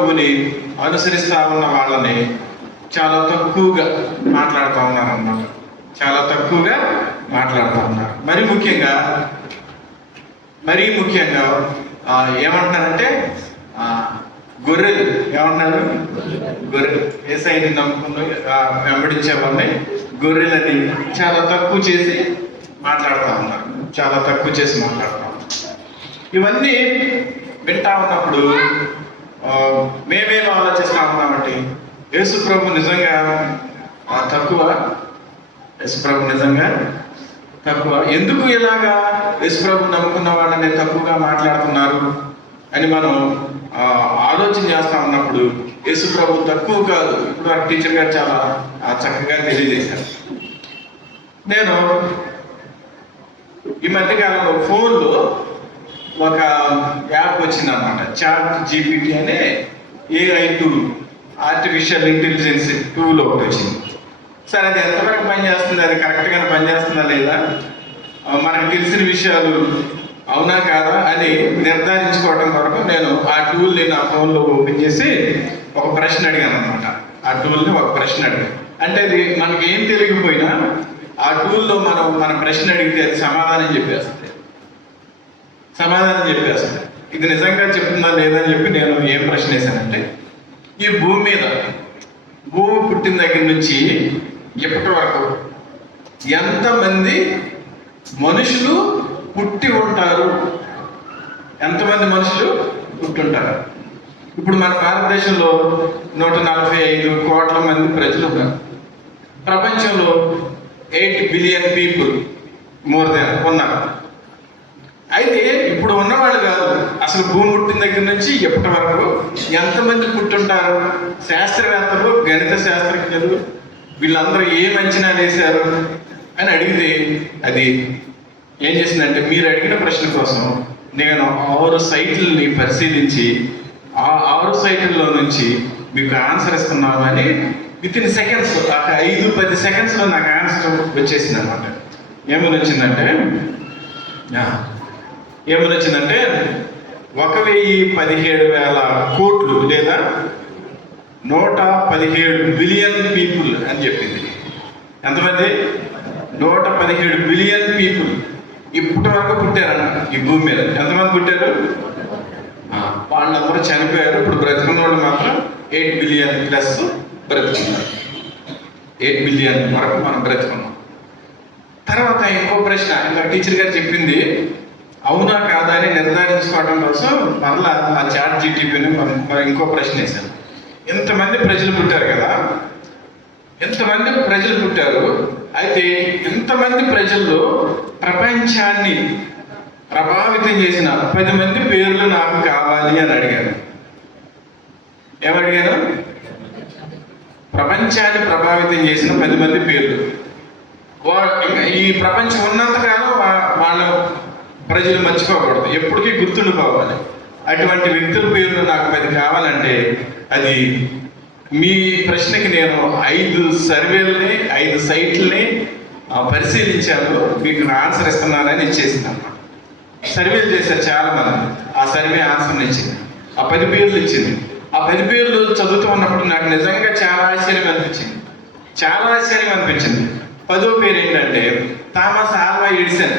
ప్రభువుని అనుసరిస్తూ ఉన్న వాళ్ళని చాలా తక్కువగా మాట్లాడుతూ ఉన్నారు అన్నమాట. చాలా తక్కువగా మాట్లాడుతూ ఉన్నారు. మరీ ముఖ్యంగా ఏమంటున్నారంటే గొర్రెలు ఏమంటున్నారు? గొర్రెలు యేసయ్యని నమ్ముకుని వెంబడించే వాళ్ళని గొర్రెలని చాలా తక్కువ చేసి మాట్లాడుతూ ఉన్నారు. చాలా తక్కువ చేసి మాట్లాడుతూ ఉన్నారు. ఇవన్నీ వింటా ఉన్నప్పుడు మేమేం ఆలోచిస్తూ ఉన్నామంటే యేసు ప్రభు నిజంగా తక్కువ? యేసు ప్రభు నిజంగా తక్కువ? ఎందుకు ఇలాగా యేసు ప్రభు నమ్ముకున్న వాళ్ళని తక్కువగా మాట్లాడుతున్నారు అని మనం ఆలోచన చేస్తూ ఉన్నప్పుడు యేసు ప్రభు తక్కువ కాదు. ఇప్పుడు ఆ టీచర్ గారు చాలా చక్కగా తెలియజేశారు. నేను ఈ మధ్యకాలంలో ఫోన్లో ఒక యాప్ వచ్చిందన్నమాట, ChatGPT అనే AI tool, artificial intelligence tool ఒకటి వచ్చింది. సరే అది ఎంతవరకు పనిచేస్తుంది, అది కరెక్ట్గానే పనిచేస్తుందా లేదా, మనకు తెలిసిన విషయాలు అవునా కాదా అని నిర్ధారించుకోవడం కొరకు నేను ఆ టూల్ని నా ఫోన్లో ఓపెన్ చేసి ఒక ప్రశ్న అడిగాను అనమాట. ఆ టూల్ని ఒక ప్రశ్న అడిగాను. అంటే అది మనకి ఏం తెలియకపోయినా ఆ టూల్లో మన ప్రశ్న అడిగితే అది సమాధానం చెప్పేస్తుంది. ఇది నిజంగా చెప్తుందా లేదని చెప్పి నేను ఏం ప్రశ్న వేశానంటే, ఈ భూమి పుట్టిన దగ్గర నుంచి ఇప్పటి వరకు ఎంతమంది మనుషులు పుట్టి ఉంటారు? ఎంతమంది మనుషులు పుట్టి ఉంటారు? ఇప్పుడు మన భారతదేశంలో 145 కోట్ల మంది ప్రజలు ఉన్నారు. ప్రపంచంలో 8 బిలియన్ పీపుల్ మోర్ దెన్ ఉన్నారు. అయితే ఇప్పుడు ఉన్నవాళ్ళు కాదు, అసలు భూమి పుట్టిన దగ్గర నుంచి ఇప్పటి వరకు ఎంతమంది పుట్టుంటారు? శాస్త్రవేత్తలు, గణిత శాస్త్రజ్ఞులు వీళ్ళందరూ ఏం అంచనా వేశారు అని అడిగితే అది ఏం చేసిందంటే, మీరు అడిగిన ప్రశ్న కోసం నేను 6 సైట్లని పరిశీలించి ఆ 6 సైట్లలో నుంచి మీకు ఆన్సర్ ఇస్తున్నాను అని వితిన్ సెకండ్స్, 5-10 సెకండ్స్లో నాకు ఆన్సర్ వచ్చేసింది అనమాట. ఏమని వచ్చిందంటే 1,017,000 కోట్లు లేదా 117 బిలియన్ పీపుల్ అని చెప్పింది. ఎంతమంది? 117 బిలియన్ పీపుల్ ఇప్పటి వరకు పుట్టారన్న ఈ భూమి మీద. ఎంతమంది పుట్టారు? వాళ్ళందరూ చనిపోయారు. ఇప్పుడు బ్రతుకున్న వాళ్ళు మాత్రం 8 బిలియన్ ప్లస్ బ్రతుకున్నారు. 8 బిలియన్ వరకు మనం బ్రతుకున్నాం. తర్వాత ఇంకో ప్రశ్న, ఇంకా టీచర్ గారు చెప్పింది అవునా కాదా అని నిర్ధారించుకోవడం కోసం మరలా ఆ ChatGPTని మనం ఇంకో ప్రశ్న వేశాను. ఎంతమంది ప్రజలు పుట్టారు కదా, ఎంతమంది ప్రజలు పుట్టారు, అయితే ఎంతమంది ప్రజల్లో ప్రపంచాన్ని ప్రభావితం చేసిన 10 మంది పేర్లు నాకు కావాలి అని అడిగాను. ఏమడిగాను? ప్రపంచాన్ని ప్రభావితం చేసిన 10 మంది పేర్లు. ఇంకా ఈ ప్రపంచం ఉన్నంతకాలం వాళ్ళ ప్రజలు మర్చిపోకూడదు, ఎప్పటికీ గుర్తుండిపోవాలి. అటువంటి వ్యక్తుల పేర్లు నాకు 10 కావాలంటే అది మీ ప్రశ్నకి నేను 5 సర్వేలని 5 సైట్లని పరిశీలించాను, మీకు ఆన్సర్ ఇస్తున్నానని ఇచ్చేసింది. సర్వేలు చేశారు చాలామంది, ఆ సర్వే ఆన్సర్ని ఇచ్చింది, ఆ 10 పేర్లు ఇచ్చింది. ఆ 10 పేర్లు చదువుతూ ఉన్నప్పుడు నాకు నిజంగా చాలా ఆశ్చర్యం అనిపించింది. 10వ పేరు ఏంటంటే థామస్ ఆల్వా ఎడిసన్.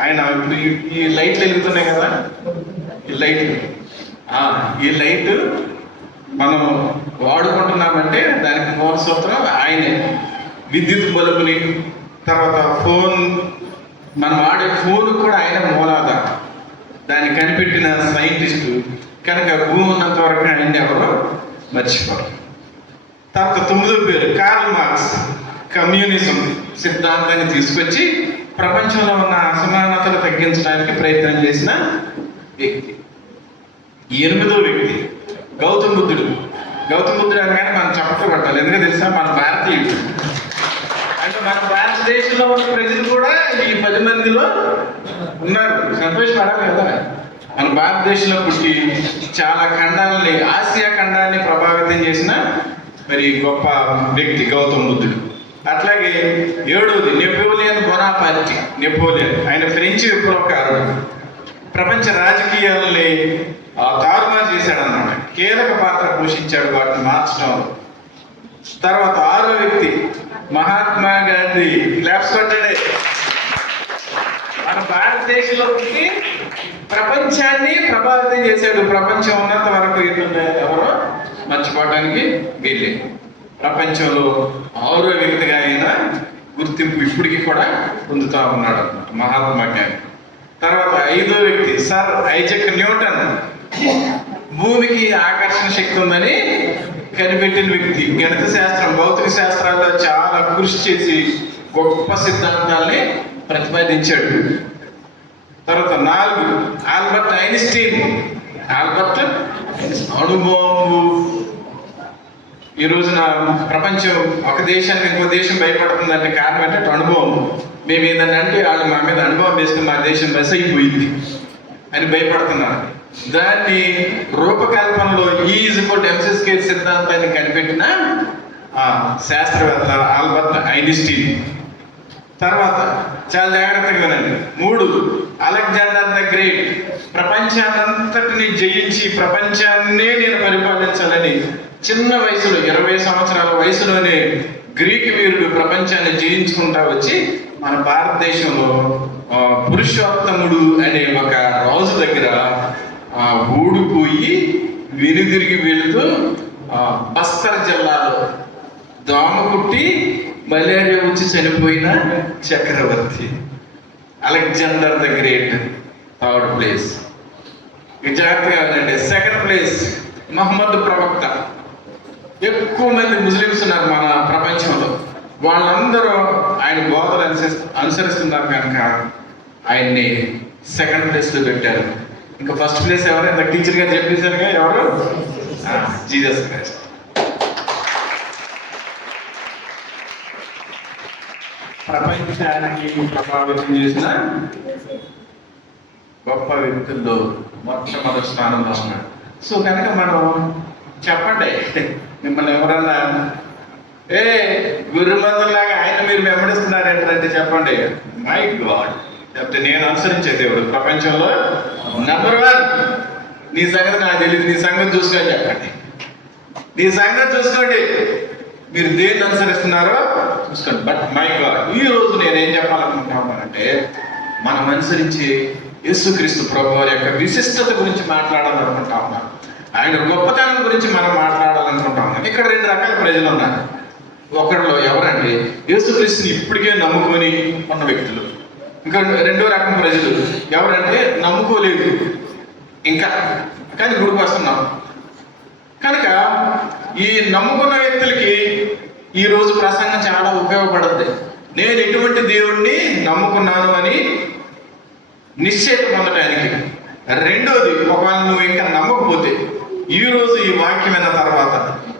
ఆయన ఇప్పుడు ఈ లైట్లు వెలుగుతున్నాయి కదా, ఈ లైట్ మనం వాడుకుంటున్నామంటే దానికి మూల సూత్రం ఆయనే. విద్యుత్ బల్బుని, తర్వాత మనం వాడే ఫోన్ కూడా ఆయన మూలాధారం. దాన్ని కనిపెట్టిన సైంటిస్టు కనుక భూమి ఉన్నంత వరకు ఆయన ఎవరో మర్చిపోరు. తర్వాత 9వ పేరు కార్ల్ మార్క్స్. కమ్యూనిజం సిద్ధాంతాన్ని తీసుకొచ్చి ప్రపంచంలో ఉన్న అసమానతలు తగ్గించడానికి ప్రయత్నం చేసిన వ్యక్తి. 8వ వ్యక్తి గౌతమ్ బుద్ధుడు. అనగానే మనం చప్పట్లు కొట్టాలి, ఎందుకంటే తెలుసా మన భారతీయుడు. అంటే మన భారతదేశంలో ఉన్న ప్రజలు కూడా ఈ 10 మందిలో ఉన్నారు. సంతోషపడాలి కదా. మన భారతదేశంలో పుట్టి చాలా ఖండాలని, ఆసియా ఖండాన్ని ప్రభావితం చేసిన మరి గొప్ప వ్యక్తి గౌతమ్ బుద్ధుడు. అట్లాగే 7వది నెపోలియన్ బొనాపార్టీ. ఆయన ఫ్రెంచ్ విప్లవకారుడు. ప్రపంచ రాజకీయాలని తారుమారు చేశాడన్నమాట. కీలక పాత్ర పోషించాడు వాటిని మార్చడంలో. తర్వాత 6వ వ్యక్తి మహాత్మా గాంధీ. క్లాప్స్ కొట్టండి. మన భారతదేశంలో పుట్టి ప్రపంచాన్ని ప్రభావితం చేశాడు. ప్రపంచం ఉన్నంత వరకు ఎవరో మర్చిపోవడానికి వీళ్ళే. ప్రపంచంలో 6వ వ్యక్తిగా ఆయన గుర్తింపు ఇప్పటికీ కూడా పొందుతూ ఉన్నాడు మహాత్మా గాంధీ. తర్వాత 5వ వ్యక్తి సర్ ఐజక్ న్యూటన్. భూమికి ఆకర్షణ శక్తి ఉందని కనిపెట్టిన వ్యక్తి. గణిత శాస్త్రం, భౌతిక శాస్త్రాల్లో చాలా కృషి చేసి గొప్ప సిద్ధాంతాల్ని ప్రతిపాదించాడు. తర్వాత 4 ఆల్బర్ట్ ఐన్స్టీన్. ఆల్బర్ట్ అణుబాంబు. ఈ రోజున ప్రపంచం ఒక దేశానికి ఇంకో దేశం భయపడుతుందంటే కారణం అంటే అణుబాంబు. మేము ఏదన్నా అంటే వాళ్ళు మా మీద అణుబాంబు వేసుకుని మా దేశం బస్ అయిపోయింది అని భయపడుతున్నారు. దాన్ని రూపకల్పనలో E=mc² సిద్ధాంతాన్ని కనిపెట్టిన శాస్త్రవేత్త ఆల్బర్ట్ ఐన్స్టీన్. తర్వాత చాలా జాగ్రత్తగా వినండి. 3 అలెగ్జాండర్ ద గ్రేట్. ప్రపంచాన్నంతటిని జయించి ప్రపంచాన్నే నేను పరిపాలించాలని చిన్న వయసులో 20 సంవత్సరాల వయసులోనే గ్రీక్ వీరుడు ప్రపంచాన్ని జయించుకుంటా వచ్చి మన భారతదేశంలో పురుషోత్తముడు అనే ఒక రాజు దగ్గర ఓడిపోయి వెనుదిరిగి వెళుతూ బస్తర్ జిల్లాలో దోమ కుట్టి మలేరియా వచ్చి చనిపోయిన చక్రవర్తి Alexander the great. 3rd place. జాగ్రత్తగా ఉందండి. 2nd ప్లేస్ మహమ్మద్ ప్రవక్త. ఎక్కువ మంది ముస్లిమ్స్ ఉన్నారు మన ప్రపంచంలో. వాళ్ళందరూ ఆయన బోధలు అనుసరిస్తున్నారు కనుక ఆయన్ని 2nd ప్లేస్లో పెట్టారు. ఇంకా 1st ప్లేస్ ఎవరు? ఇంత టీచర్ గారు చెప్పేశారుగా ఎవరు? Jesus Christ. ప్రపంచానికి ప్రభావితం చేసిన గొప్ప వ్యక్తుల్లో మొట్టమొదటి స్థానంలో ఉన్నాడు. సో కనుక మనం చెప్పండి, మిమ్మల్ని ఎవరన్నా గురుమందులాగా ఆయన మీరు వెంబడిస్తున్నారంటే చెప్పండి, మై గాడ్. చెప్తే నేను అనుసరించే దేవుడు ప్రపంచంలో నంబర్ 1. నీ సంగతి నాకు తెలియదు, నీ సంగతి చూసుకొని చెప్పండి. నీ సంగతి చూసుకోండి, మీరు దేన్ని అనుసరిస్తున్నారో చూసుకోండి. బట్ మై గాడ్, ఈ రోజు నేనేం చెప్పాలనుకుంటున్నానంటే మనం అనుసరించి యేసుక్రీస్తు ప్రభువారి యొక్క విశిష్టత గురించి మాట్లాడాలనుకుంటా ఉన్నాను. ఆయన గొప్పతనం గురించి మనం మాట్లాడాలనుకుంటా ఉన్నాం. ఇక్కడ 2 రకాల ప్రజలు ఉన్నారు. ఒకరిలో ఎవరంటే యేసుక్రీస్తుని ఇప్పటికే నమ్ముకొని ఉన్న వ్యక్తులు. ఇంకా 2వ రకం ప్రజలు ఎవరంటే నమ్ముకోలేదు ఇంకా, కానీ గుడికి వస్తున్నాం. కనుక ఈ నమ్ముకున్న వ్యక్తులకి ఈరోజు ప్రసంగం చాలా ఉపయోగపడుతుంది. నేను ఎటువంటి దేవుణ్ణి నమ్ముకున్నాను అని నిశ్చయత పొందడానికి. 2వది, ఒకవేళ నువ్వు ఇంకా నమ్మకపోతే ఈరోజు ఈ వాక్యం విన్న తర్వాత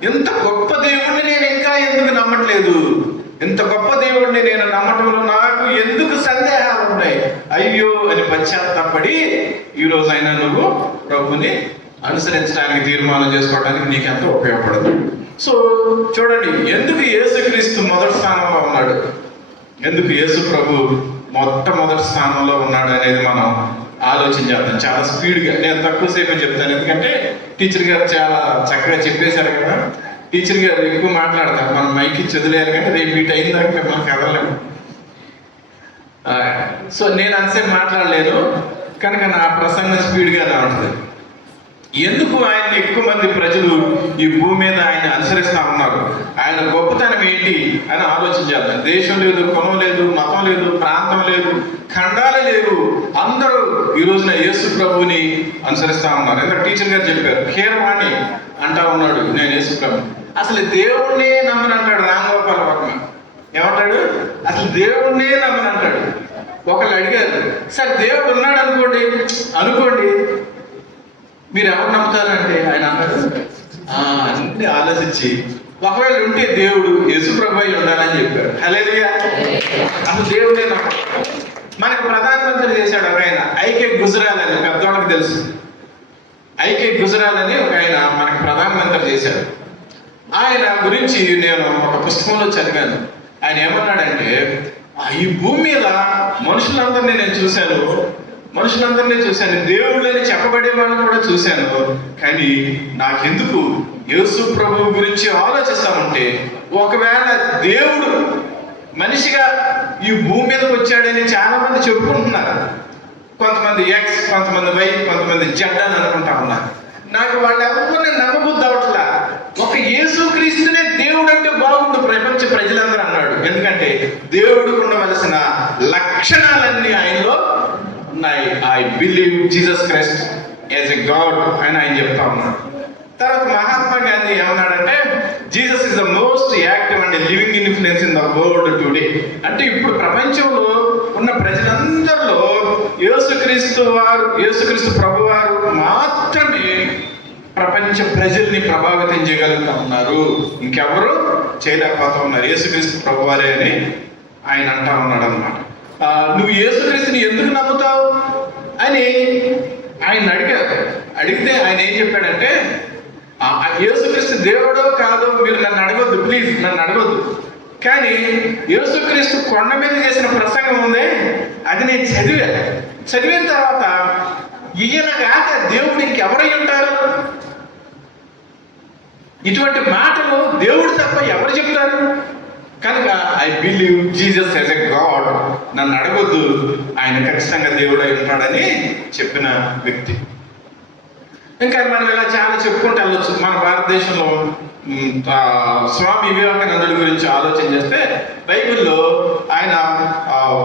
ఎంత గొప్ప దేవుణ్ణి నేను ఇంకా ఎందుకు నమ్మట్లేదు, ఇంత గొప్ప దేవుణ్ణి నేను నమ్మటంలో నాకు ఎందుకు సందేహాలు ఉన్నాయి, అయ్యో అని పశ్చాత్తాపడి ఈరోజు అయినా నువ్వు ప్రభుని అనుసరించడానికి తీర్మానం చేసుకోవడానికి నీకు ఎంతో ఉపయోగపడదు. సో చూడండి, ఎందుకు యేసుక్రీస్తు మొదటి స్థానంలో ఉన్నాడు, ఎందుకు యేసు ప్రభు మొట్టమొదటి స్థానంలో ఉన్నాడు అనేది మనం ఆలోచన చేద్దాం. చాలా స్పీడ్గా, నేను తక్కువసేపు చెప్తాను, ఎందుకంటే టీచర్ గారు చాలా చక్కగా చెప్పేశారు కదా. టీచర్ గారు ఎక్కువ మాట్లాడతారు, మనం మైకి చదిలేరు కానీ రేపు ఈ టైం దాకా మిమ్మల్ని కదలలేము. సో నేను అంతసేపు మాట్లాడలేను కనుక నా ప్రసంగం స్పీడ్గానే ఉంటుంది. ఎందుకు ఆయన ఎక్కువ మంది ప్రజలు ఈ భూమి మీద ఆయన అనుసరిస్తూ ఉన్నారు, ఆయన గొప్పతనం ఏంటి అని ఆలోచించాలి. దేశం లేదు, కులం లేదు, మతం లేదు, ప్రాంతం లేదు, ఖండాలు లేవు, అందరూ ఈ రోజున యేసు ప్రభువుని అనుసరిస్తూ ఉన్నారు. ఎందుకంటే టీచర్ గారు చెప్పారు, కీరవాణి అంటా ఉన్నాడు, నేను యేసు ప్రభు. అసలు దేవుణ్ణే నమ్మని అంటాడు రాంగోపాల్ వర్మ. ఏమంటాడు? అసలు దేవుణ్ణే నమ్మని అంటాడు. ఒకళ్ళు అడిగారు, సార్ దేవుడు ఉన్నాడు అనుకోండి మీరు ఎవరు నమ్ముతారంటే ఆయన అన్నాడు, అన్ని ఆలోచించి ఒకవేళ ఉంటే దేవుడు యేసుప్రభు అయి ఉండాలని చెప్పాడు. హల్లెలూయా. అసలు దేవుడే నమ్మకం. మనకు ప్రధానమంత్రి చేశాడు ఒక ఆయన, ఐకే గుజరాల్ అని, పెద్దవాళ్ళకి తెలుసు. ఐకే గుజరాల్ అని ఒక ఆయన మనకు ప్రధానమంత్రి చేశాడు. ఆయన గురించి నేను ఒక పుస్తకంలో చదివాను. ఆయన ఏమన్నాడంటే, ఈ భూమి మీద మనుషులందరినీ నేను చూశాను, మనుషులందరినీ చూశాను, దేవుళ్ళని చెప్పబడే వాళ్ళని కూడా చూశాను. కానీ నాకెందుకు యేసు ప్రభువు గురించి ఆలోచిస్తా ఉంటే, ఒకవేళ దేవుడు మనిషిగా ఈ భూమి మీదకి వచ్చాడని చాలా మంది చెప్పుకుంటున్నారు. కొంతమంది ఎక్స్, కొంతమంది వై, కొంతమంది జెడ్ అని అనుకుంటా ఉన్నారు. నాకు వాళ్ళు ఎవరిని నమ్మబుద్ధి అవట్లా. ఒక యేసుక్రీస్తునే దేవుడు అంటే బాగుండు ప్రపంచ ప్రజలందరూ అన్నాడు. ఎందుకంటే దేవుడికి ఉండవలసిన లక్షణాలన్నీ ఆయనలో ఉన్నాయి. I believe Jesus Christ as a God అని ఆయన చెప్తా ఉన్నాడు. తర్వాత మహాత్మా గాంధీ ఏమన్నాడంటే, Jesus is the most active and living influence in the world today. అంటే ఇప్పుడు ప్రపంచంలో ఉన్న ప్రజలందరిలో యేసుక్రీస్తు ప్రభువారు మాత్రమే ప్రపంచ ప్రజల్ని ప్రభావితం చేయగలుగుతా ఉన్నారు. ఇంకెవరు చేయలేకపోతా ఉన్నారు, యేసుక్రీస్తు ప్రభువారే అని ఆయన అంటా ఉన్నాడు అన్నమాట. నువ్వు యేసుక్రీస్తుని ఎందుకు నమ్ముతావు అని ఆయన అడిగితే ఆయన ఏం చెప్పాడంటే, యేసుక్రీస్తు దేవుడో కాదో మీరు నన్ను అడగొద్దు, ప్లీజ్ నన్ను అడగొద్దు. కానీ యేసుక్రీస్తు కొండ మీద చేసిన ప్రసంగం ఉందే, అది నేను చదివిన తర్వాత ఈయన కాక దేవుడు ఇంకెవరై ఉంటారు? ఇటువంటి మాటలు దేవుడు తప్ప ఎవరు చెప్తారు? కనుక I believe Jesus as a God, నన్ను అడగొద్దు, ఆయన ఖచ్చితంగా దేవుడు అయి ఉంటాడని చెప్పిన వ్యక్తి. ఇంకా మనం ఇలా చాలా చెప్పుకుంటూ వెళ్ళొచ్చు. మన భారతదేశంలో స్వామి వివేకానందుడి గురించి ఆలోచన చేస్తే, బైబిల్లో ఆయన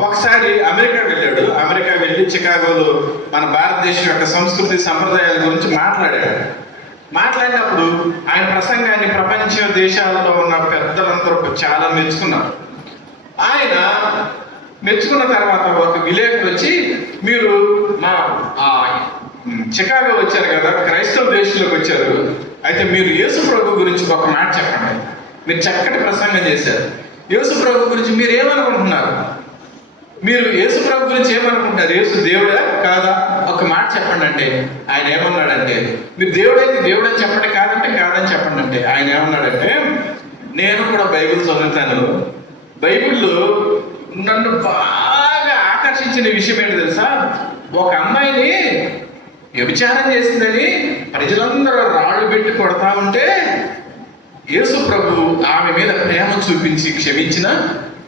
ఒకసారి అమెరికా వెళ్ళాడు. అమెరికా వెళ్ళి చికాగోలో మన భారతదేశం యొక్క సంస్కృతి సంప్రదాయాల గురించి మాట్లాడినప్పుడు ఆయన ప్రసంగాన్ని ప్రపంచ దేశాలలో ఉన్న పెద్దలందరూ చాలా మెచ్చుకున్నారు. ఆయన మెచ్చుకున్న తర్వాత ఒక విలేకరు వచ్చి, మీరు మా చికాగో వచ్చారు కదా, క్రైస్తవ దేశంలోకి వచ్చారు, అయితే మీరు యేసు ప్రభు గురించి ఒక మాట చెప్పండి. మీరు చక్కటి ప్రసంగం చేశారు, యేసు ప్రభు గురించి మీరు ఏమనుకుంటున్నారు? మీరు యేసు ప్రభు గురించి ఏమనుకుంటున్నారు? యేసు దేవుడా కాదా? ఒక మాట చెప్పండి అంటే ఆయన ఏమన్నాడంటే, మీరు దేవుడైతే దేవుడని చెప్పండి, కాదంటే కాదని చెప్పండి అంటే ఆయన ఏమన్నాడంటే, నేను కూడా బైబిల్ చదువుతాను, బైబిల్లో నన్ను బాగా ఆకర్షించిన విషయం ఏంటి తెలుసా? ఒక అమ్మాయిని వ్యభిచారం చేసిందని ప్రజలందరూ రాళ్ళు పెట్టి కొడతా ఉంటే యేసు ప్రభు ఆమె మీద ప్రేమ చూపించి క్షమించిన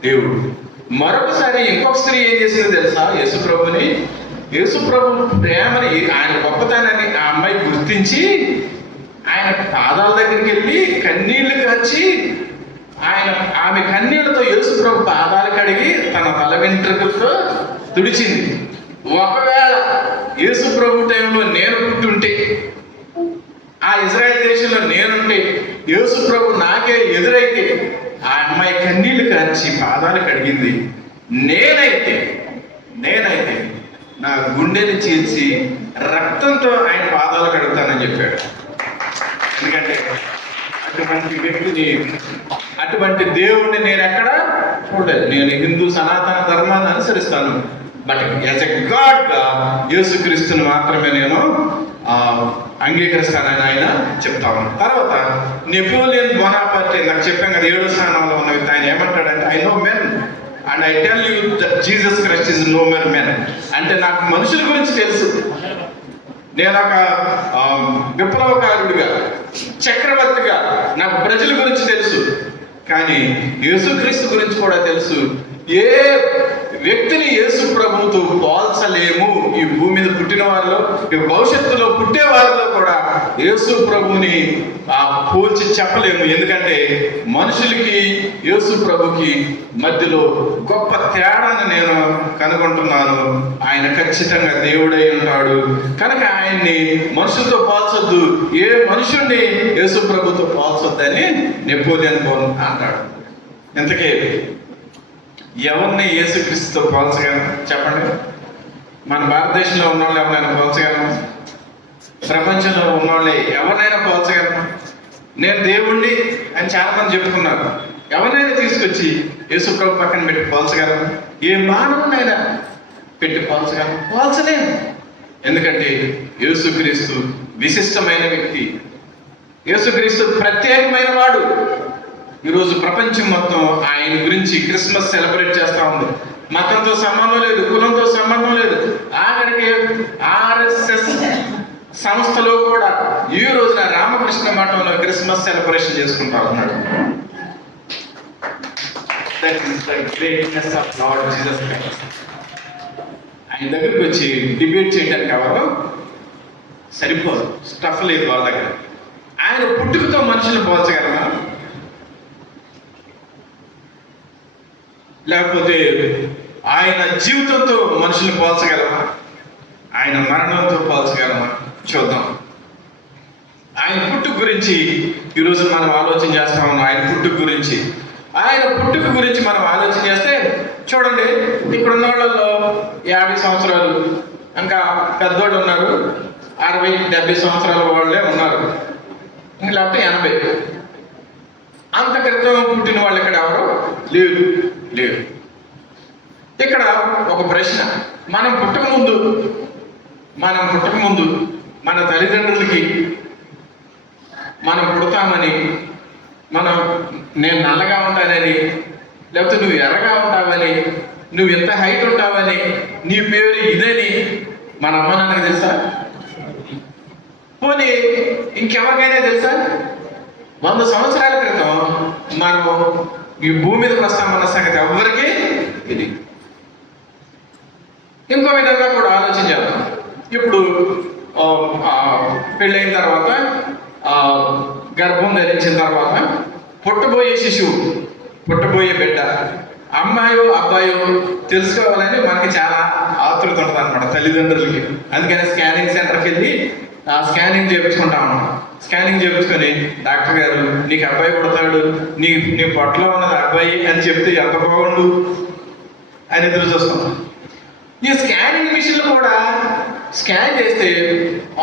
దేవుడు. మరొకసారి ఇంకొక స్త్రీ ఏం చేసిందో తెలుసా? యేసు ప్రభు ప్రేమని, ఆయన గొప్పతనాన్ని ఆ అమ్మాయి గుర్తించి ఆయన పాదాల దగ్గరికి వెళ్ళి కన్నీళ్లు కాచి ఆమె కన్నీళ్లతో యేసు ప్రభు పాదాలు కడిగి తన తల వెంట్రుకలతో తుడిచింది. ఒకవేళ యేసు ప్రభు టైంలో నేను పుట్టుంటే, ఆ ఇజ్రాయెల్ దేశంలో నేనుంటే, యేసు ప్రభు నాకే ఎదురైతే ఆ అమ్మాయి కన్నీళ్లు కార్చి పాదాలు కడిగింది. నేనైతే నా గుండెని చీల్చి రక్తంతో ఆయన పాదాలు కడుగుతానని చెప్పాడు. ఎందుకంటే అటువంటి వ్యక్తిని, అటువంటి దేవుడిని నేను ఎక్కడ చూడలేదు. నేను హిందూ సనాతన ధర్మాన్ని అనుసరిస్తాను, బట్ యాజ్ ఎ గాడ్గా యేసుక్రీస్తుని మాత్రమే నేను అంగీకరిస్తానని ఆయన చెప్తా ఉన్నాను. తర్వాత నెపోలియన్ బొనాపార్ట్, నాకు చెప్పాను కదా 7వ స్థానంలో ఉన్న వ్యక్తి, ఆయన ఏమంటాడంటే, I know men and I tell you that Jesus Christ is no men men. అంటే నాకు మనుషుల గురించి తెలుసు, నేను ఒక విప్లవకారుడిగా, చక్రవర్తిగా నాకు ప్రజల గురించి తెలుసు, కానీ యేసుక్రీస్తు గురించి కూడా తెలుసు. ఏ వ్యక్తిని యేసు ప్రభువుతో పోల్చలేము. ఈ భూమి మీద పుట్టిన వారిలో, ఈ భవిష్యత్తులో పుట్టే వారిలో కూడా యేసు ప్రభువుని పోల్చి చెప్పలేము. ఎందుకంటే మనుషులకి యేసు ప్రభుకి మధ్యలో గొప్ప తేడాన్ని నేను కనుగొంటున్నాను. ఆయన ఖచ్చితంగా దేవుడై ఉంటాడు, కనుక ఆయన్ని మనుషులతో పోల్చొద్దు, ఏ మనుషుడిని యేసు ప్రభుతో పోల్చొద్దని నెపోలియన్ బోన్ అంటాడు. ఇంతకీ ఎవరిని యేసుక్రీస్తుతో పోల్చగలం చెప్పండి? మన భారతదేశంలో ఉన్నవాళ్ళు ఎవరైనా పోల్చగలము? ప్రపంచంలో ఉన్నవాళ్ళు ఎవరినైనా పోల్చగలము? నేను దేవుణ్ణి అని చాలా మంది చెప్పుకున్నారు. ఎవరినైనా తీసుకొచ్చి యేసు ప్రభు పక్కన పెట్టి పోల్చగలము? ఏ మానవునైనా పెట్టి పోల్చగలము? పోల్చలేము. ఎందుకంటే యేసుక్రీస్తు విశిష్టమైన వ్యక్తి, యేసుక్రీస్తు ప్రత్యేకమైన వాడు. ఈరోజు ప్రపంచం మొత్తం ఆయన గురించి క్రిస్మస్ సెలబ్రేట్ చేస్తూ ఉంది. మతంతో సంబంధం లేదు, కులంతో సంబంధం లేదు, ఆఖరికి ఆర్ఎస్ఎస్ సంస్థలో కూడా ఈ రోజున రామకృష్ణ మఠంలో క్రిస్మస్ సెలబ్రేషన్ చేసుకుంటా ఉన్నాడు. ఆయన దగ్గరికి వచ్చి డిబేట్ చేయడానికి ఎవరు సరిపోదు, స్టఫ్ లేదు వాళ్ళ దగ్గర. ఆయన పుట్టుకతో మనుషులు పోల్చగలమా? లేకపోతే ఆయన జీవితంతో మనుషులు పోల్చగలమా? ఆయన మరణంతో పోల్చగలమా? చూద్దాం. ఆయన పుట్టుక గురించి ఈరోజు మనం ఆలోచన చేస్తా ఉన్నాం. ఆయన పుట్టుక గురించి మనం ఆలోచన చేస్తే చూడండి, ఇక్కడ ఉన్న వాళ్ళలో 50 సంవత్సరాలు, ఇంకా పెద్దోళ్ళు ఉన్నారు, 60-70 సంవత్సరాల వాళ్ళే ఉన్నారు, లేకపోతే 80. అంత క్రితం పుట్టిన వాళ్ళు ఇక్కడ ఎవరు లేరు. ఇక్కడ ఒక ప్రశ్న, మనం పుట్టక ముందు మన తల్లిదండ్రులకి మనం పుడతామని, నేను నల్లగా ఉంటానని, లేకపోతే నువ్వు ఎర్రగా ఉంటావని, నువ్వు ఎంత హైట్ ఉంటావని, నీ పేరు ఇదని మన అమ్మ నాన్నకి తెలుసా? పోనీ ఇంకెవరికైనా తెలుసా? 100 సంవత్సరాల క్రితం మనం ఈ భూమి మీదకి వస్తామన్న సంగతి ఎవరికి ఇది. ఇంకో విధంగా కూడా ఆలోచన చేద్దాం. ఇప్పుడు పెళ్ళైన తర్వాత, గర్భం ధరించిన తర్వాత పుట్టబోయే శిశువు, పుట్టబోయే బిడ్డ అమ్మాయో అబ్బాయో తెలుసుకోవాలని మనకి చాలా ఆతృత ఉంటుంది అనమాట తల్లిదండ్రులకి. అందుకని స్కానింగ్ సెంటర్కి వెళ్ళి స్కానింగ్ చేయించుకుంటా ఉన్నాం. స్కానింగ్ చేయించుకొని డాక్టర్ గారు నీకు అబ్బాయి పుడతాడు, నీ పొట్టలో ఉన్నది అబ్బాయి అని చెప్తే ఎంత బాగుండు అని ఎదురు చూస్తాం. ఈ స్కానింగ్ మిషన్లు కూడా స్కాన్ చేస్తే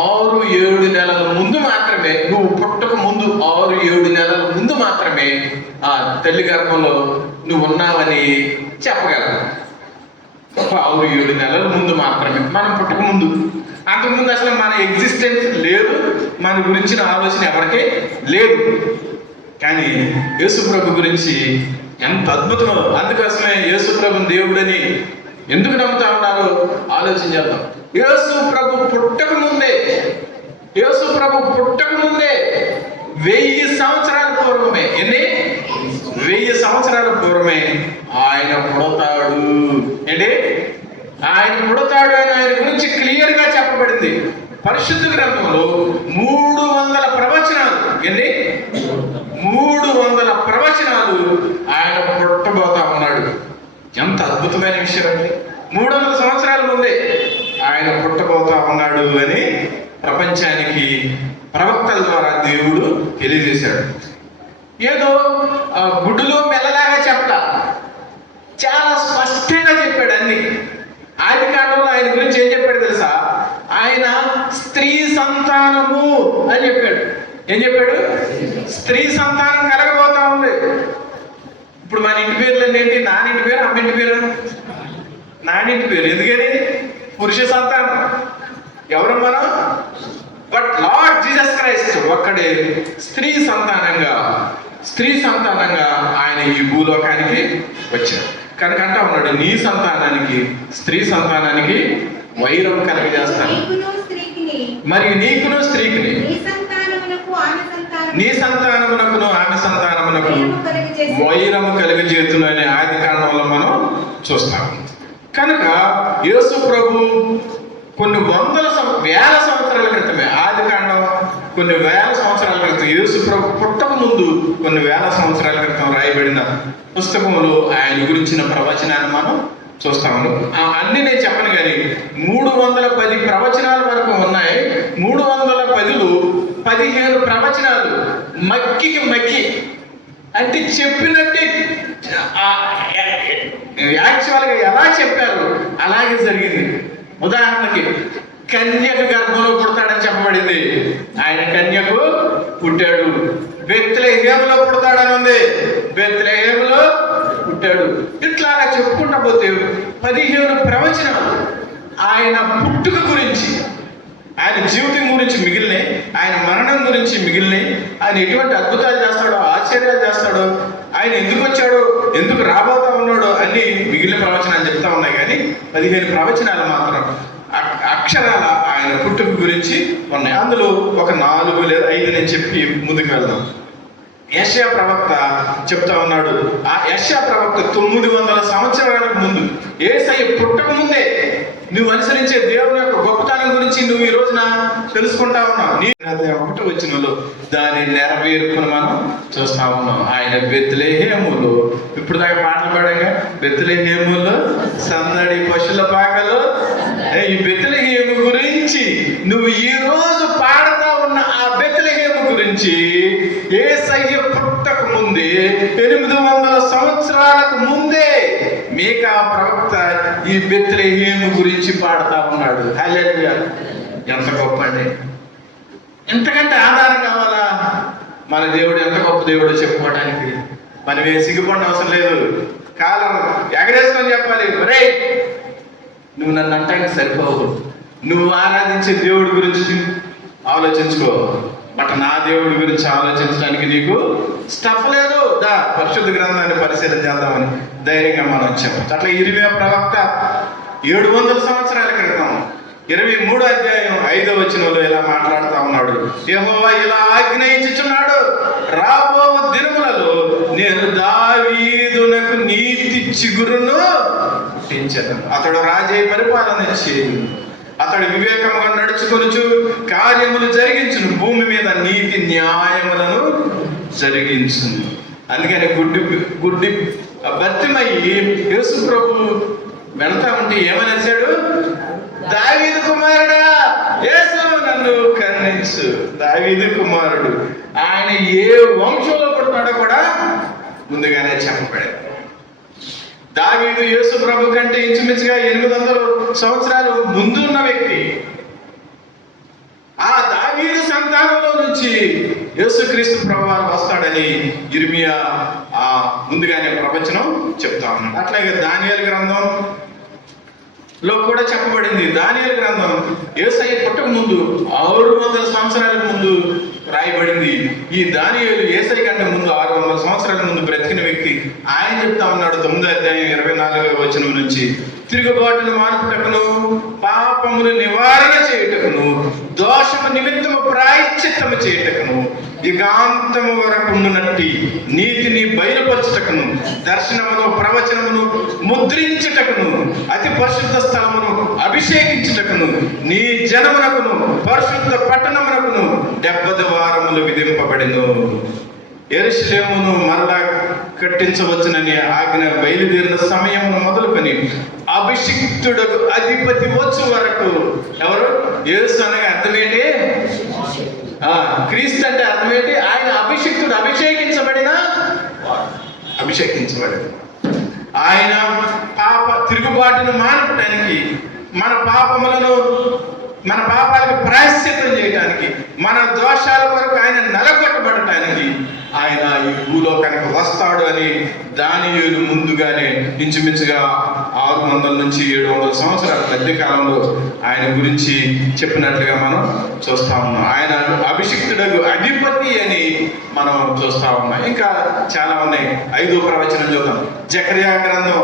6-7 నెలల ముందు మాత్రమే, నువ్వు పుట్టక ముందు 6-7 నెలల ముందు మాత్రమే ఆ తల్లి గర్భంలో నువ్వు ఉన్నావని చెప్పగలరు. 6-7 నెలల ముందు మాత్రమే, మనం పుట్టక ముందు. అంతకుముందు అసలు మన ఎగ్జిస్టెన్స్ లేదు, మన గురించిన ఆలోచన ఎవరికీ లేదు. కానీ యేసుప్రభు గురించి ఎంత అద్భుతమో. అందుకోసమే యేసుప్రభు దేవుడని ఎందుకు నమ్ముతా ఉన్నారో ఆలోచన చేద్దాం. యేసుప్రభు పుట్టక ముందే 1000 సంవత్సరాల పూర్వమే, 1000 సంవత్సరాల పూర్వమే ఆయన పుడతాడు. ఆయన పుడతాడు అని ఆయన గురించి క్లియర్ గా చెప్పబడింది పరిశుద్ధ గ్రంథంలో. 300 ప్రవచనాలు, 300 ప్రవచనాలు ఆయన పుట్టబోతా ఉన్నాడు. ఎంత అద్భుతమైన విషయం అండి. 300 సంవత్సరాల ముందే ఆయన పుట్టబోతా ఉన్నాడు అని ప్రపంచానికి ప్రవక్తల ద్వారా దేవుడు తెలియజేశాడు. ఏదో గుడ్డులో మెల్లలాగా చెప్పలా, చాలా స్పష్టంగా చెప్పాడు అన్ని. ఆది కాలంలో ఆయన గురించి ఏం చెప్పాడు తెలుసా? ఆయన స్త్రీ సంతానము అని చెప్పాడు. ఏం చెప్పాడు? స్త్రీ సంతానం కలగబోతా ఉంది. ఇప్పుడు మన ఇంటి పేర్లు ఏంటి? నానింటి పేరు, అమ్మింటి పేరు, నానింటి పేరు. ఎందుకని? పురుష సంతానం. ఎవరు మనం? బట్ లార్డ్ జీసస్ క్రైస్ట్ ఒక్కడే స్త్రీ సంతానంగా ఆయన ఈ భూలోకానికి వచ్చాడు. కనుక అంటా ఉన్నాడు, నీ సంతానానికి, స్త్రీ సంతానానికి వైరం కలగజేస్తాను. మరి నీకును స్త్రీకిని, నీ సంతానమునకును ఆమె సంతానమునకు వైరము కలుగజేతును అనే ఆది కాండంలో మనం చూస్తాం. కనుక యేసు ప్రభు కొన్ని వేల సంవత్సరాల క్రితమే, ఆది కాండం కొన్ని వేల సంవత్సరాల క్రితం, యేసు ప్రభు పుట్టక ముందు కొన్ని వేల సంవత్సరాల క్రితం రాయబడిన పుస్తకంలో ఆయన గురించిన ప్రవచనాన్ని మనం చూస్తాము. అన్ని నేను చెప్పను కానీ 310 ప్రవచనాల వరకు ఉన్నాయి. 310లో 15 ప్రవచనాలు మక్కి అంటే చెప్పినట్టే యాక్చువల్గా ఎలా చెప్పారు అలాగే జరిగింది. ఉదాహరణకి కన్యక గర్భంలో పుడతాడని చెప్పబడింది, ఆయన కన్యకు పుట్టాడు. బెత్లెహేములో పుడతాడని ఉంది, బెత్లెహేములో పుట్టాడు. ఇట్లాగా చెప్పుకుంటా పోతే 15 ప్రవచనాలు ఆయన పుట్టుక గురించి, ఆయన జీవితం గురించి మిగిలినాయి, ఆయన మరణం గురించి మిగిలినాయి, ఆయన ఎటువంటి అద్భుతాలు చేస్తాడో, ఆశ్చర్యాలు చేస్తాడో, ఆయన ఎందుకు వచ్చాడు, ఎందుకు రాబోతా ఉన్నాడు అన్ని మిగిలిన ప్రవచనాలు చెప్తా ఉన్నాయి. కానీ 15 ప్రవచనాలు మాత్రం అక్షరాల ఆయన పుట్టుక గురించి ఉన్నాయి. అందులో ఒక 4 లేదా 5 నేను చెప్పి ముందుకు వెళ్దాం. యెషయా ప్రవక్త చెప్తా ఉన్నాడు. ఆ యెషయా ప్రవక్త 900 సంవత్సరాలకు ముందు, యేసయ్య పుట్టక ముందే నువ్వు అనుసరించే దేవుని యొక్క గొప్పతనం గురించి నువ్వు ఈ రోజున తెలుసుకుంటా ఉన్నావు. నీ 1వ వచనంలో దాని నెరవేర్పును మనం చూస్తా ఉన్నాం. ఆయన బెత్లెహేములో, ఇప్పుడు దాకా పాటలు పాడంగా, బెత్లెహేములో సందడి పశుల పాకలో, ఈ బెత్లెహేము గురించి నువ్వు ఈ రోజు పాడుతా ఉన్న ఆ బెత్లెహేము గురించి యేసయ్య పుట్టక ముందే 800 సంవత్సరాలకు ముందే మీకా ప్రవక్త ఈ బెత్లెహేము గురించి పాడుతా ఉన్నాడు. హల్లెలూయా! ఎంత గొప్ప అండి! ఎంతకంటే ఆధారం కావాలా? మన దేవుడు ఎంత గొప్ప దేవుడో చెప్పుకోవడానికి మనం ఏ సిగ్గుపడిన అవసరం లేదు. కాలం ఎగరేసుకొని చెప్పాలి, ఒరే నువ్వు నన్ను అంటానికి సరిపోవు, నువ్వు ఆరాధించే దేవుడి గురించి ఆలోచించుకో, బట్ నా దేవుడి గురించి ఆలోచించడానికి నీకు స్టఫ్ లేదు. పరిశుద్ధ గ్రంథాన్ని పరిశీలన చేద్దామని ధైర్యంగా మనం వచ్చాము. అట్లా ఇర్మియా ప్రవక్త 700 సంవత్సరాల క్రితం 23వ అధ్యాయం 5వ వచనంలో ఇలా మాట్లాడుతూ ఉన్నాడు. యెహోవా ఇలా ఆజ్ఞయించుచున్నాడు, రాబో దినములలో నేను దావీదునకు నీతి చిగురును పుట్టించాను. అతడు రాజై పరిపాలన చేయు, అతడు వివేకముగా నడుచుకొనుచు కార్యములు జరిగించును, భూమి మీద నీతి న్యాయములను జరిగించును. అందుకని గుడ్డి భర్తిమయ్యి యేసు ప్రభు వెళ్తా ఉంటే ఏమని వచ్చాడు? దావీదు కుమారుడా యేసు నన్ను కరుణించు. దావీదు కుమారుడు. ఆయన ఏ వంశంలో పుట్టినాడో కూడా ముందుగానే చెప్పబడింది. దావీదు యేసు ప్రభు కంటే ఇంచుమించుగా 800 సంవత్సరాలు ముందు ఉన్న వ్యక్తి. ఆ దావీదు సంతానంలో నుంచి యేసుక్రీస్తు ప్రభువారు వస్తాడని ఇర్మియా ముందుగానే ప్రవచనం చెప్తా ఉన్నాడు. అట్లాగే దానియేలు గ్రంథంలో కూడా చెప్పబడింది. దానియేలు గ్రంథం యేసయ్య పుట్టక ముందు 600 సంవత్సరాలకు ముందు రాయబడింది. ఈ దానియేలు యేసయ్య కంటే ముందు 600 సంవత్సరాల ముందు బ్రతికిన వ్యక్తి. ఆయన చెప్తా ఉన్నాడు 9వ అధ్యాయం 24వ వచనం నుంచి, తిరుగుబాటును మానుటకును, పాపమును నివారణ చేయుటకును, దోషము నిమిత్తము ప్రాయశ్చిత్తము చేయుటకును, యుగాంతము వరకు ఉన్నట్టి నీతిని బయలుపరచుటకును, దర్శనమును ప్రవచనమును ముద్రించుటకును, అతి పరిశుద్ధ స్థలమును అభిషేకించుటకును, నీ జనమునకును పరిశుద్ధ పట్టణమునకును 70 వారములు విధింపబడిను. యెరూషలేమును మరలా కట్టించవచ్చునని ఆజ్ఞ బయలుదేరిన సమయమును మొదలుకొని అభిషిక్తుడకు అధిపతి వచ్చు వరకు. ఎవరు? యేసు అనగా అర్థమేంటి? క్రీస్తు అంటే అర్థమేంటి? ఆయన అభిషిక్తుడు, అభిషేకించబడిన ఆయన తిరుగుబాటును మానపడానికి, మన పాపాలకు ప్రాయశ్చిత్తం చేయడానికి, మన దోషాల వరకు ఆయన నలగొట్టబడటానికి ఆయన ఈ భూలోకానికి వస్తాడు అని దానియేలు ముందుగానే ఇంచుమించుగా 600 నుంచి 700 సంవత్సరాల మధ్య కాలంలో ఆయన గురించి చెప్పినట్లుగా మనం చూస్తా ఉన్నాం. ఆయన అభిషిక్తుడకు అధిపతి అని మనం చూస్తా ఉన్నాం. ఇంకా చాలా ఉన్నాయి. 5వ ప్రవచనం చూద్దాం. జకర్యా గ్రంథం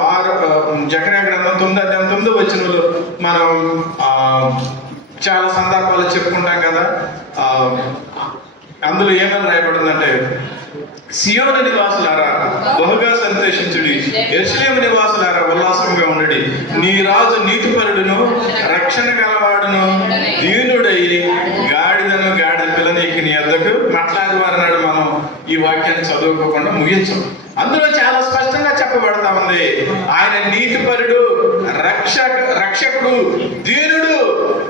9వ వచనంలో మనం చాలా సందర్భాలు చెప్పుకుంటాం కదా. అందులో ఏమని రాయబడిందంటే, సియోను నివాసులారా బహుగా సంతోషించుడి, యెరూషలేము నివాసులారా ఉల్లాసంగా ఉండుడి. నీ రాజు నీతిపరుడును రక్షణ గలవాడును దీనుడై గాడిద పిల్లని ఎక్కి నీ వద్దకు మాట్లాడేవారు అన్నాడు. మనం ఈ వాక్యాన్ని చదువుకోకుండా ముగించం. అందులో చాలా స్పష్టంగా చెప్పబడతా ఉంది, ఆయన నీతిపరుడు, రక్షకుడు, దీనుడు.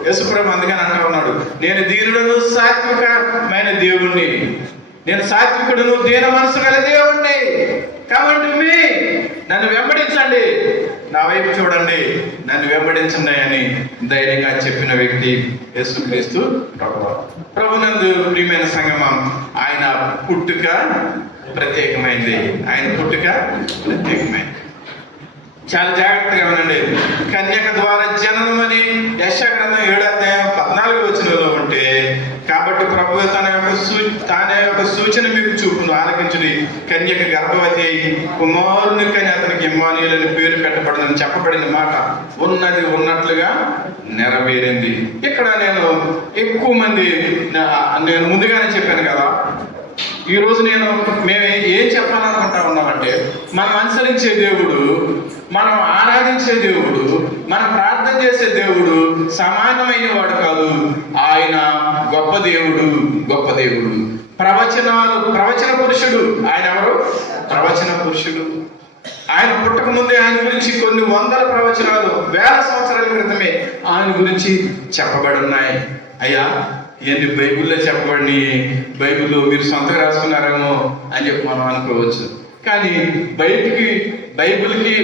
యేసుప్రభు అందుకని అంటా ఉన్నాడు, నేను దీనుడును సాత్వికమైన దేవుణ్ణి, నేను సాత్వికుడును దీన మనసు గల దేవుణ్ణి. కాబట్టి నన్ను వెంబడించండి, నా వైపు చూడండి, నన్ను వెంబడించండి అని ధైర్యంగా చెప్పిన వ్యక్తి యేసుక్రీస్తు ప్రభునందు. ప్రియమైన సంగమం, ఆయన పుట్టుక ప్రత్యేకమైంది. చాలా జాగ్రత్తగా ఉండండి. కన్యక ద్వారా జననం అని యెషయా గ్రంథం 7వ అధ్యాయం 14వ వచనంలో ఉంటే, కాబట్టి ప్రభువు తన యొక్క తానే ఒక సూచన మీకు చూపును, ఆలకించుడి. కన్యక గర్భవతి అయి కుమారుని కానీ అతనికి ఇమ్మానుయేలు అని పేరు పెట్టబడిందని చెప్పబడిన మాట ఉన్నది ఉన్నట్లుగా నెరవేరింది. ఇక్కడ నేను ఎక్కువ మంది, నేను ముందుగానే చెప్పాను కదా, ఈరోజు మేము ఏం చెప్పాలనుకుంటా ఉన్నామంటే, మనం అనుసరించే దేవుడు, మనం ఆరాధించే దేవుడు, మనం ప్రార్థన చేసే దేవుడు సమానమైన వాడు కాదు. ఆయన గొప్ప దేవుడు, గొప్ప దేవుడు. ప్రవచన పురుషుడు. ఆయన ఎవరు? ప్రవచన పురుషుడు. ఆయన పుట్టక ముందే ఆయన గురించి కొన్ని వందల ప్రవచనాలు వేల సంవత్సరాల క్రితమే ఆయన గురించి చెప్పబడి ఉన్నాయి. అయ్యా, ఇవన్నీ బైబిల్లో చెప్పబడి, బైబిల్లో మీరు సొంతంగా రాసుకున్నారేమో అని చెప్పి మనం అనుకోవచ్చు. కానీ బైబిల్కి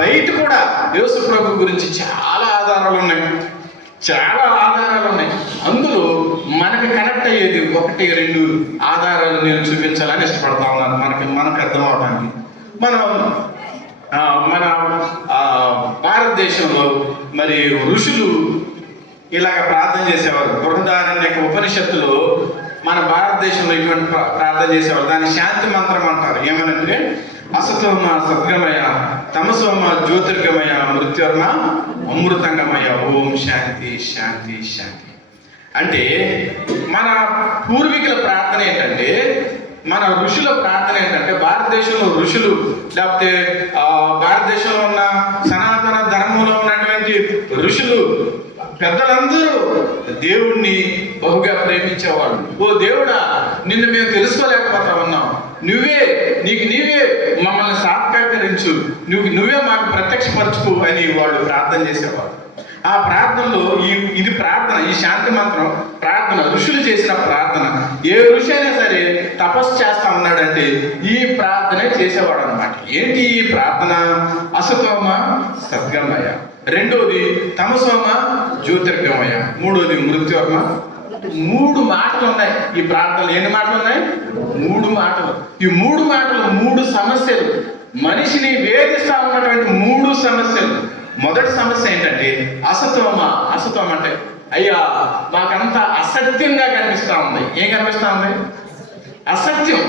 బయట కూడా యేసు ప్రభు గురించి చాలా ఆధారాలు ఉన్నాయి. అందులో మనకు కనెక్ట్ అయ్యేది 1-2 ఆధారాలు నేను చూపించాలని ఇష్టపడతా ఉన్నాను, మనకు అర్థం అవడానికి. మన భారతదేశంలో మరి ఋషులు ఇలాగ ప్రార్థన చేసేవారు. బృహదారణ్యక ఉపనిషత్తులో మన భారతదేశంలో ఇటువంటి ప్రార్థన చేసేవారు. దాన్ని శాంతి మంత్రం అంటారు. ఏమనంటే, అసతోమ సద్గమయ, తమసోమ జ్యోతిర్గమయ, మృత్యుర్మ అమృతంగమయ, ఓం శాంతి శాంతి శాంతి. అంటే మన పూర్వీకుల ప్రార్థన ఏంటంటే, మన ఋషుల ప్రార్థన ఏంటంటే, భారతదేశంలో ఋషులు లేకపోతే భారతదేశంలో ఉన్న సనాతన ధర్మంలో ఉన్నటువంటి ఋషులు పెద్దలందరూ దేవుణ్ణి బహుగా ప్రేమించేవాడు. ఓ దేవుడా, నిన్ను మేము తెలుసుకోలేకపోతా ఉన్నాం, నీవే మమ్మల్ని సాక్షాత్కరించు, నువ్వే మాకు ప్రత్యక్షపరచుకో అని వాళ్ళు ప్రార్థన చేసేవాడు. ఆ ప్రార్థనలో ఇది ప్రార్థన, ఈ శాంతి మంత్రం ప్రార్థన, ఋషులు చేసిన ప్రార్థన. ఏ ఋషి అయినా సరే తపస్సు చేస్తా ఉన్నాడంటే ఈ ప్రార్థనే చేసేవాడు అనమాట. ఏంటి ఈ ప్రార్థన? అసతోమ సద్గమయ, రెండోది తమసోమ జ్యోతిర్గమయ, మూడోది మృత్యుర్మ. 3 మాటలు ఉన్నాయి ఈ ప్రార్థనలు. ఎన్ని మాటలు ఉన్నాయి? 3 మాటలు. ఈ 3 మాటలు 3 సమస్యలు, మనిషిని వేధిస్తా ఉన్నటువంటి 3 సమస్యలు. మొదటి సమస్య ఏంటంటే అసతోమ అంటే, అయ్యా మాకంతా అసత్యంగా కనిపిస్తా ఉంది. ఏం కనిపిస్తా ఉంది? అసత్యం.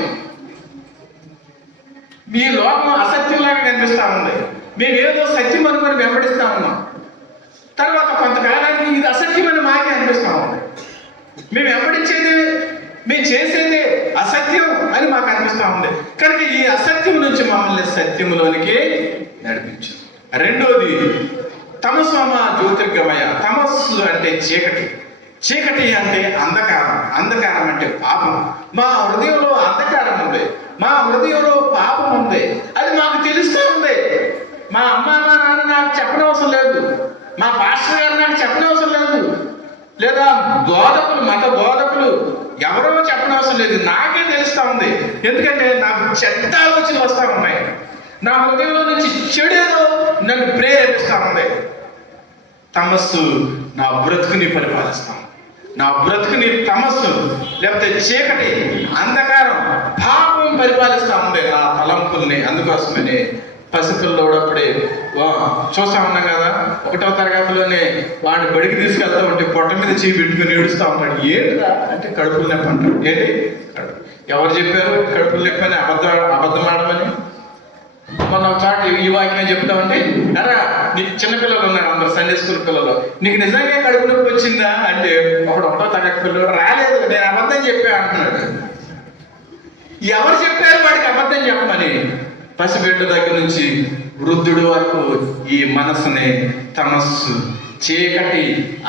మీ లోకం అసత్యంలాగా కనిపిస్తా ఉంది. మేమేదో సత్యం అనుకుని వెంబడిస్తా ఉన్నాం. తర్వాత కొంతకాలానికి ఇది అసత్యమని మాకే అనిపిస్తా ఉంది. మేము వెంబడించేదే, మేము చేసేదే అసత్యం అని మాకు అనిపిస్తా ఉంది. కనుక ఈ అసత్యం నుంచి మమ్మల్ని సత్యంలోనికి నడిపించు. రెండోది తమసోమ జ్యోతిర్గమయ. తమస్సు అంటే చీకటి అంటే అంధకారం అంటే పాపం. మా హృదయంలో అంధకారం ఉంది, మా హృదయంలో పాపం ఉంది, అది మాకు తెలుస్తూ ఉంది. మా అమ్మ మా నాన్న నాకు చెప్పనవసరం లేదు, మా పాస్టర్ గారు నాకు చెప్పనవసరం లేదు, లేదా మత బోధకులు ఎవరో చెప్పనవసరం లేదు, నాకే తెలుస్తూ ఉంది. ఎందుకంటే నాకు చెడ్డ ఆలోచనలు వస్తూ ఉన్నాయి, నా హృదయంలో నుంచి చెడేదో నన్ను ప్రేరేపిస్తూ ఉంది. తమస్సు నా బ్రతుకుని పరిపాలిస్తాం, నా బ్రతుకుని తమస్సు లేకపోతే చీకటి, అంధకారం, పాపం పరిపాలిస్తూ ఉంది నా తలంపుల్ని. అందుకోసమని పసిపిల్లప్పుడే చూస్తా ఉన్నాం కదా, 1వ తరగతిలోనే వాడిని బడికి తీసుకెళ్తా ఉంటే పొట్ట మీద చేయి పెట్టుకుని ఏడుస్తూ ఉంటాడు. ఏంటిదా అంటే కడుపులు నొప్పి అంటాడు. ఏంటి ఎవరు చెప్పారు కడుపులు నొప్పి అని? అబద్ధం ఆడమని. మొన్న ఒక చోట ఈ వాక్యం చెప్తామంటే, అరా నీ చిన్నపిల్లలు ఉన్నారు అందరు సండే స్కూల్ పిల్లలు, నీకు నిజంగా కడుపు నొప్పి వచ్చిందా అంటే, 1వ తరగతి పిల్లలు రాలేదు, నేను అబద్ధం చెప్పా అంటున్నాడు. ఎవరు చెప్పారు వాడికి అబద్ధం చెప్పమని? పసిబిడ్డ దగ్గర నుంచి వృద్ధుడి వరకు ఈ మనసుని తమస్సు, చీకటి,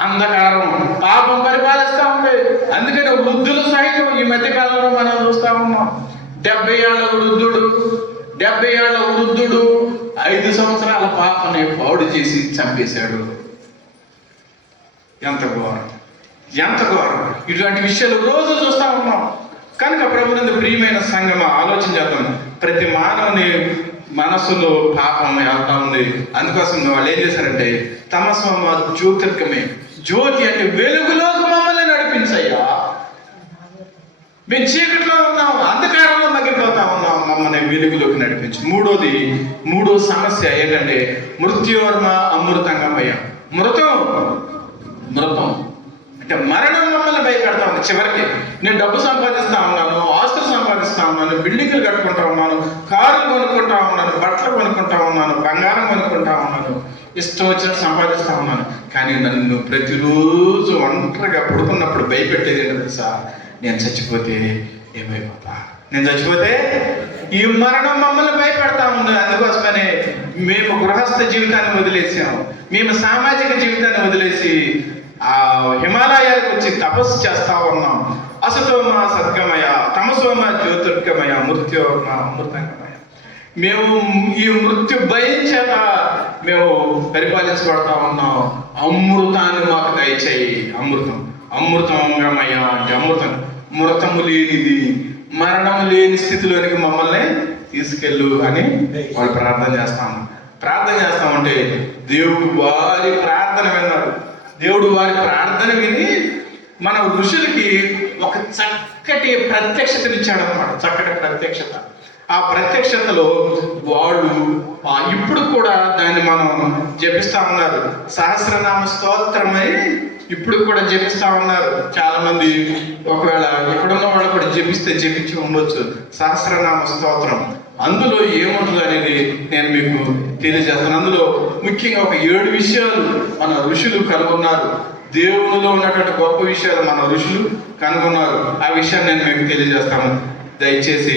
అంధకారం, పాపం పరిపాలిస్తూ ఉంది. అందుకని వృద్ధులు సైతం ఈ మధ్యకాలంలో మనం చూస్తా ఉన్నాం. 70 ఏళ్ల వృద్ధుడు 5 సంవత్సరాల పాపని పాడు చేసి చంపేశాడు. ఎంత ఘోరం! ఇటువంటి విషయాలు రోజు చూస్తా ఉన్నాం. కనుక ప్రభునందు ప్రియమైన సంగమ ఆలోచన చేద్దాం. ప్రతి మానవుని మనసులో పాపం వెళ్తా ఉంది. అందుకోసం వాళ్ళు ఏం చేశారంటే, తమసోమ జ్యోతిర్గమే, జ్యోతి అంటే వెలుగులోకి మమ్మల్ని నడిపించయ్యా. మేము చీకట్లో ఉన్నాం, అంధకారంలో మగ్గిపోతా ఉన్నాం, మమ్మల్ని వెలుగులోకి నడిపించు. మూడో సమస్య ఏంటంటే మృత్యువర్మ అమృతంగమయ్య. మృతం అంటే మరణం మమ్మల్ని భయపెడతా ఉంది. చివరికి నేను డబ్బు సంపాదిస్తా ఉన్నాను, ఆస్తులు సంపాదిస్తా ఉన్నాను, బిల్డింగ్లు కట్టుకుంటా ఉన్నాను, కార్లు కొనుక్కుంటా ఉన్నాను, బట్టలు కొనుక్కుంటా ఉన్నాను, బంగారం కొనుక్కుంటా ఉన్నాను, ఇష్టం వచ్చిన సంపాదిస్తా ఉన్నాను. కానీ నన్ను ప్రతిరోజు ఒంటరిగా పడుకున్నప్పుడు భయపెట్టేది ఏంటో తెలుసా? నేను చచ్చిపోతే ఏమైపోతా, నేను చచ్చిపోతే ఈ మరణం మమ్మల్ని భయపెడతా ఉంది. అందుకోసమనే మేము గృహస్థ జీవితాన్ని వదిలేసాము, మేము సామాజిక జీవితాన్ని వదిలేసి ఆ హిమాలయాలకు వచ్చి తపస్సు చేస్తా ఉన్నాం. అసతోమ సద్గమయ, తమసోమ జ్యోతిర్గమయ, మృత్యోమ అమృతంగమయ. మేము ఈ మృత్యు భయం చేత మేము పరిపాలించబడతా ఉన్నాం. అమృతాన్ని మాకు దయచేయి. అమృతంగమయ అంటే అమృతం, మృతము లేనిది, మరణం లేని స్థితిలోనికి మమ్మల్ని తీసుకెళ్ళు అని వాళ్ళు ప్రార్థన చేస్తామంటే దేవుడు వారి ప్రార్థన విన్నాడు. దేవుడు వారి ప్రార్థన విని మన ఋషులకి ఒక చక్కటి ప్రత్యక్షతనిచ్చాడు అన్నమాట. చక్కటి ప్రత్యక్షత. ఆ ప్రత్యక్షతలో వాళ్ళు ఇప్పుడు కూడా దాన్ని మనం జపిస్తా ఉన్నారు. సహస్రనామ స్తోత్రమై ఇప్పుడు కూడా జపిస్తా ఉన్నారు. చాలా మంది ఒకవేళ ఎక్కడున్న వాళ్ళు కూడా జపించి ఉండొచ్చు సహస్రనామ స్తోత్రం. అందులో ఏముంటుంది అనేది నేను మీకు తెలియజేస్తాను. అందులో ముఖ్యంగా ఒక 7 విషయాలు మన ఋషులు కనుగొన్నారు. దేవునిలో ఉన్నటువంటి గొప్ప విషయాలు మన ఋషులు కనుగొన్నారు. ఆ విషయాన్ని నేను మీకు తెలియజేస్తాను. దయచేసి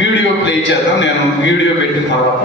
వీడియో ప్లే చేద్దాం. నేను వీడియో పెట్టిన తర్వాత